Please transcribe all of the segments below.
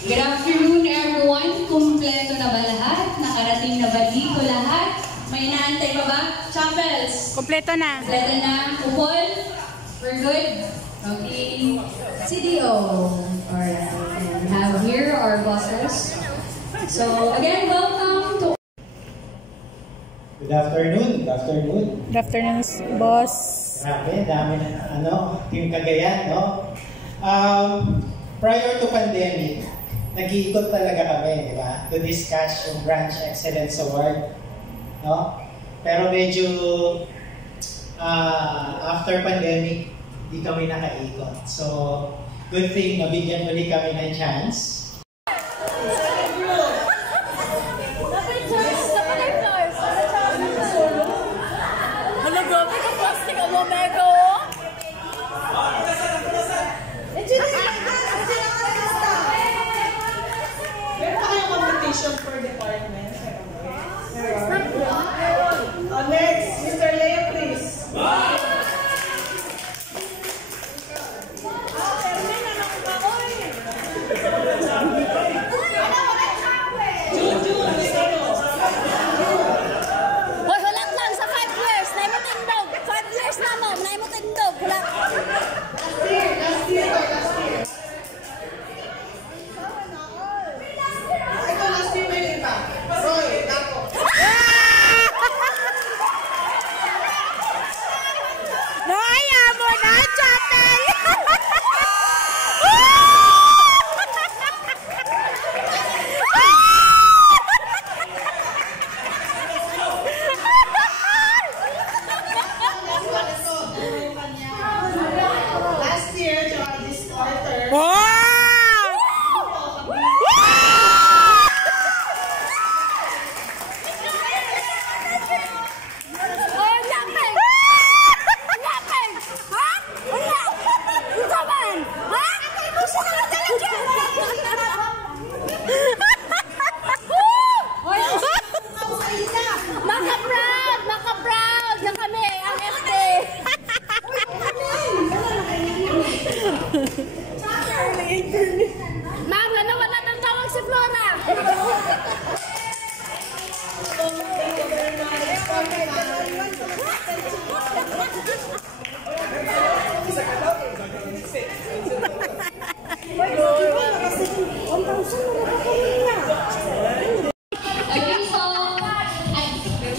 Good afternoon everyone. Kumpleto na ba lahat? Nakarating na ba dito lahat? May inaantay pa ba? Chapels? Kompleto na. Kompleto na. Upol? We're good? Okay. CDO. Alright. And we have here our bosses. So again, welcome to... Good afternoon. Good afternoon. Good afternoon, boss. Grabe, dami na Team Cagayan, no? Prior to pandemic, nag-iikot talaga kami, di ba? To discuss yung Branch Excellence Award, no? Pero medyo after pandemic, di kami nakaikot. So, good thing nabigyan ulit kami ng chance. For department. Next, Mr. Leo, please. Hoy, hulat lang sa 5 years. Nay mo tindog. 5 years na mo. Nay mo tindog. Hulat. Last year. Ma'am, ano wala nang tawag si Flora? Okay, so,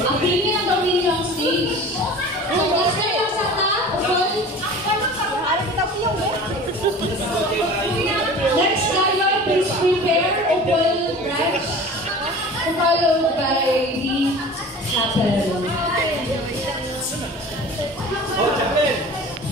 ang pili ng gawin yung stage. So, basta yung sa top, Upol. Next tayo, please prepare Upol Branch, followed by the chapel.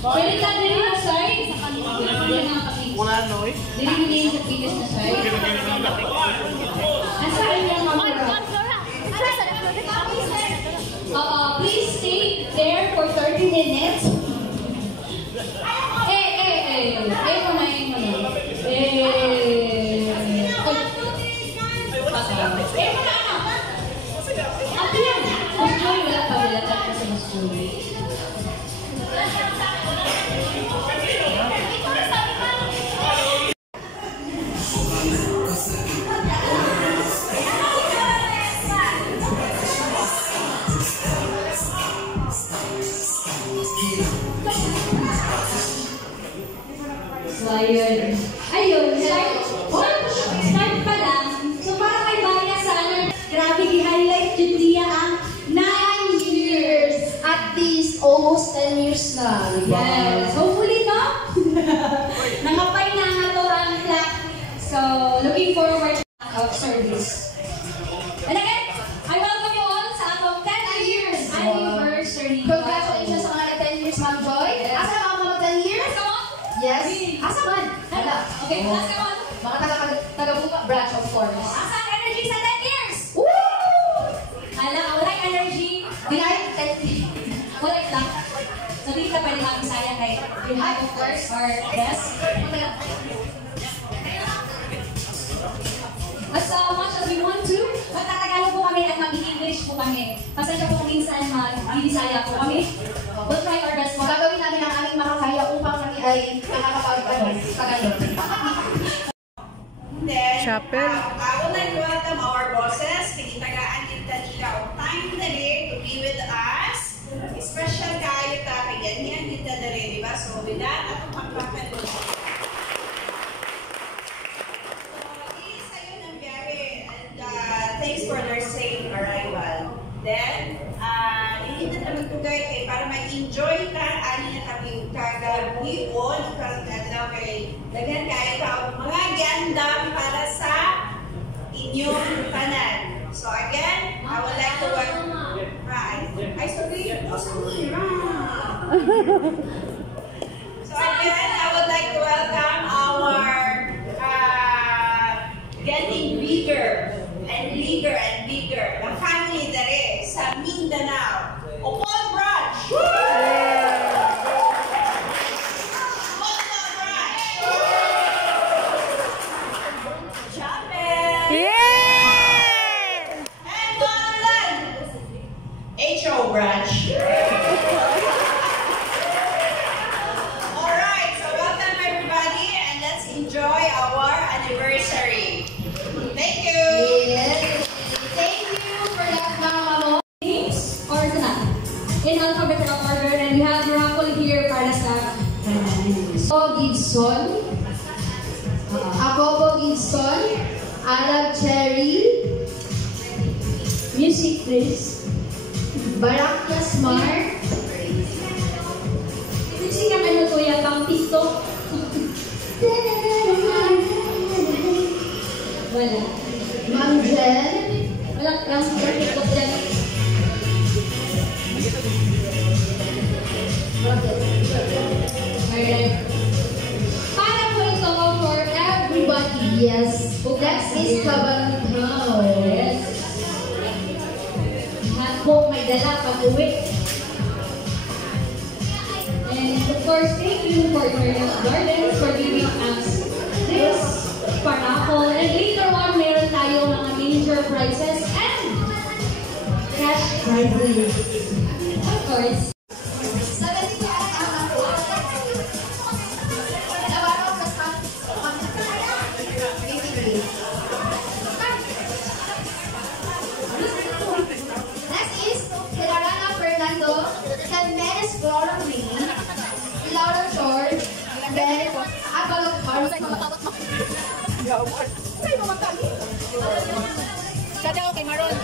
Pwede ka din yung side. Dili mo din sa pinis na side. Asaan yung mga please stay there for 30 minutes. Kumain mo na. Mas Joey, wala pa. Wala pa sa Mas Joey. So, ayun, start pa lang. So, para kay Baya sana, grabe i-highlight yun niya ang 9 years. At least, almost 10 years na. Yes. Hopefully, no? Nangapay na nga to ang clock. So, looking forward of service. And again, I welcome you all sa atong 10 years anniversary. Congratulations sa mga 10 years, Ma'am Joy. Asa na mga 10 years? Come on. Yes. Asa man? Hala. Okay, let's go on. Mga taga-bunga branch, of course. Asa ang energy sa 10 years? Woo! Hala, wala energy. Behind 10 years. Wala lang. So, hindi ka pwede mag-isaya kay you have, of course, our best. As much as we want to, magtatagalog po kami at mag-English po kami. Pasensya po minsan mag-Bisaya po kami. We'll try our best po. Gagawin namin ang aming makakaya upang kami ay nakakapag-Tagalog. Then, Chapel. I would like to welcome our bosses. Pinitagaan din talika of time today to be with us. Special kayo ta kay ganyan din na rin, di ba? So with that, atong pagpakan mo. So, isa yun ang biyahe and thanks for their safe arrival. Then, hindi na naman tugay kay para mag-enjoy ka, ani na kami kagabi o nagkaroon kay daghan kayo ka mga gandam para sa inyong tanan. So again, I would like to welcome I sorry, So again, I would like to welcome our getting bigger and bigger and bigger na family dere sa Mindanao. Opol Branch! Opol Branch! Chapel! Yeah! And Monolan! HO Branch! Alright, so welcome everybody and let's enjoy our anniversary. Thank you! Yes. Thank you for that, mga kamo. Names or ito na? In alphabetical order, and we have raffle here para sa Gibson, Agobo Gibson, Arab Cherry, music please. Barakya Smart, Kasi nga ano to yan, pang TikTok. Wala. Ma'am Jen, Wala lang sa TikTok dyan. Alright. Para po ito for everybody. yes, that is Kabantao. Yes. Lahat po may dala pag-uwi. And of course, thank you for Turner Gardens for giving us this paraffle. And later on, meron tayo mga major prizes and cash prizes. Of course. Next is Hilarana Fernando, Jimenez Flora Green, Laura George, then Abalok Sada ko kay Maron.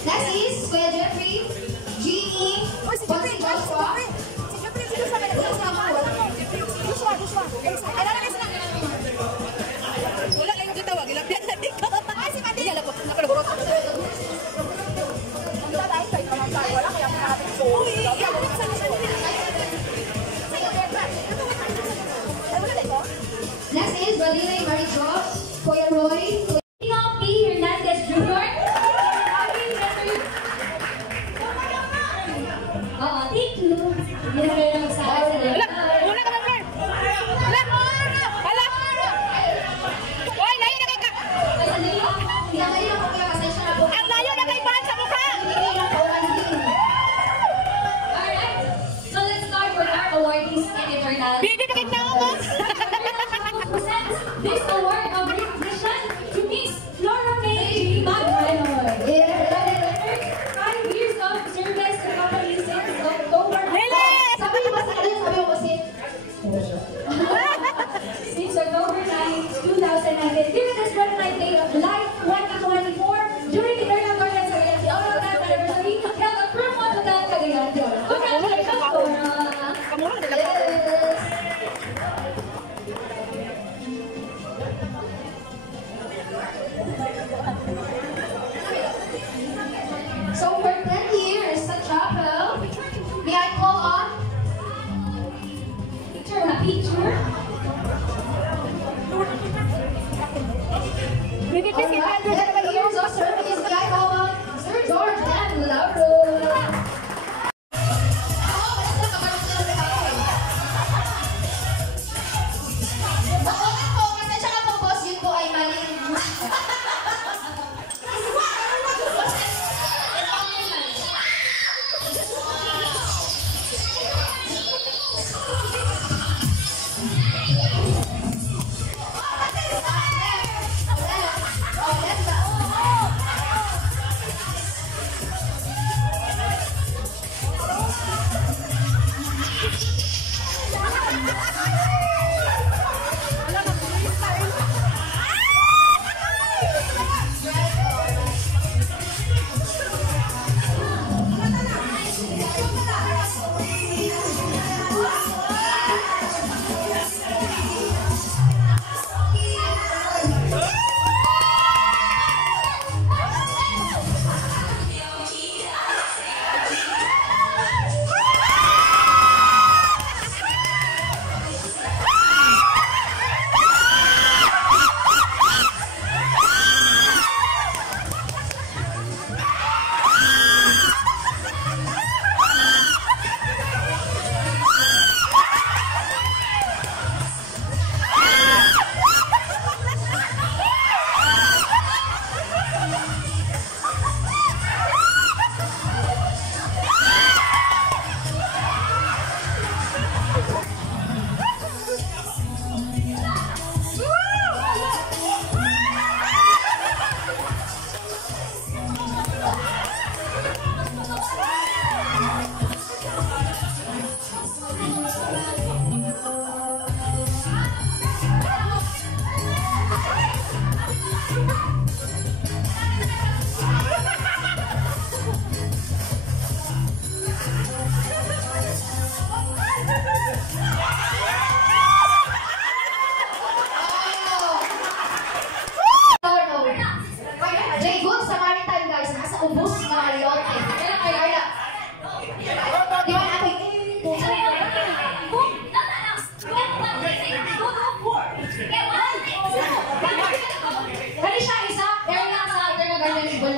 Next is Kuya Jeffrey, G.E. Bonsi Joshua, Wala kayong gitawag, ilapyan na din ka. Ay, si Mati, yala po. Nakalagurot. Wala kaya mga natin. Uy,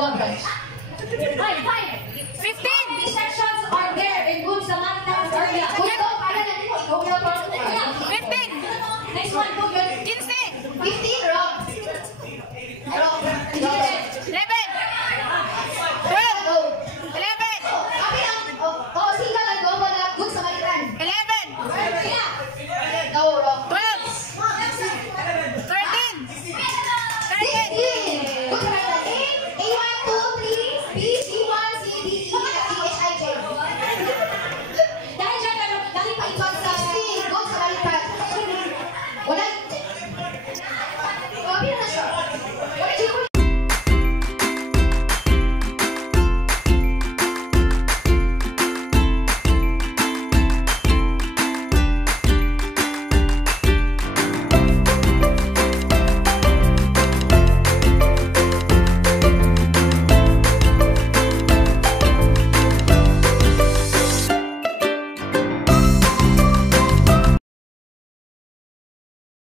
Dalawa batch.